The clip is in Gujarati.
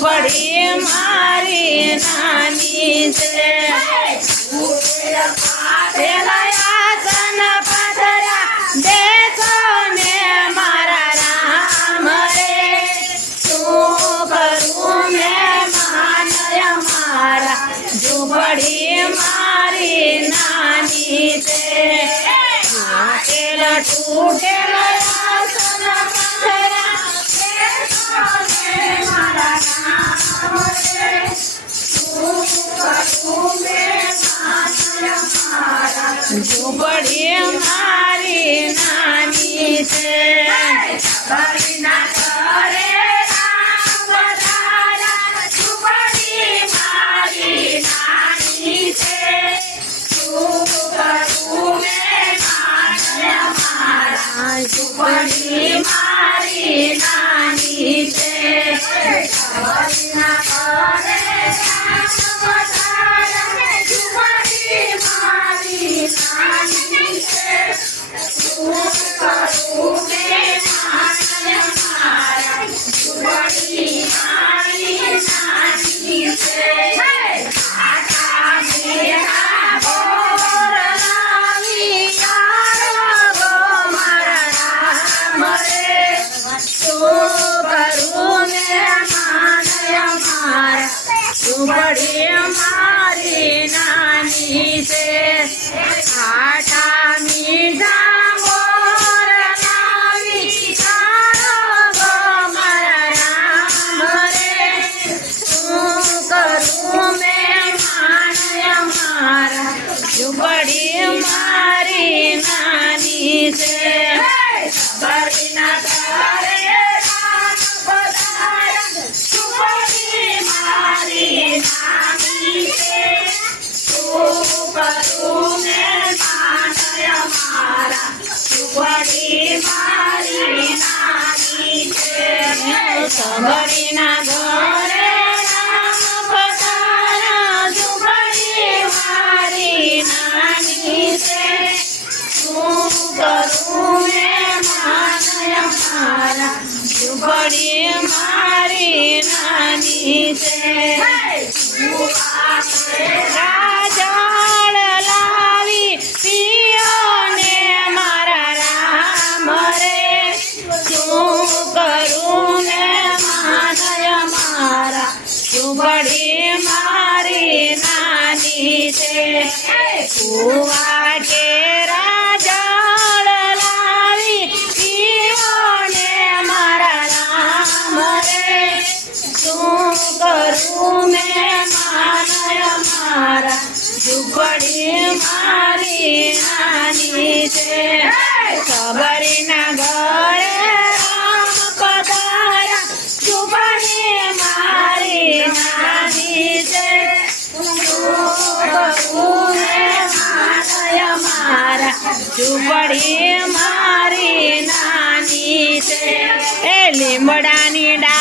ઝૂંપડી મારી નાની છે પેલા આસન પાથર્યા બેસો ને મારા રામ રે શું કરું મેં માનય મારા ઝૂંપડી મારી નાની છે તૂટેલ આસન પાથર્યા બેસો ને મારા રામ રે શું કરું મેં માનય મારા ઝૂંપડી મારી નાની છે કરીના કરે રામ પધાર્યા ઝૂંપડી મારી નાની છે શું કરું મેં માનય મારા ઝૂંપડી મારી નાની છે કરીના કરે રામ પધાર્યા ઝૂંપડી મારી નાની છે શું કરું મેં માનય મારા ઝૂંપડી મારી નાની છે આટા મેરા બોર લાવી યારો મારા રામ રે શું કરું મેં માનય મારા ઝૂંપડી મારી નાની છે આટા મીઠા મોર લાવી યારો મારા રામ રે શું કરું મેં માનય મારા ઝૂંપડી મારી નાની છે કરીના કરે રામ પધાર્યા ઝૂંપડી મારી નાની છે શું કરું મેં માનય મારા ઝૂંપડી મારી નાની છે કરીના ઘરે રામ પધાર્યા ઝૂંપડી મારી નાની છે શું કરું મેં માનય મારા ઝૂંપડી મારી નાની છે રાજળ લાવી પિયો ને મારા રામ રે શું કરું મેં માનય મારા ઝૂંપડી મારી નાની છે કુવા કે રાજળ લાવી પિયો ને મારા રામ રે શું કરું મેં માનય મારા ઝૂંપડી મારી નાની છે કબરીના ઘરે રામ પધાર્યા ઝૂંપડી મારી નાની છે શું કરું મેં માનય મારા ઝૂંપડી મારી નાની છે એ લીમડાની ડા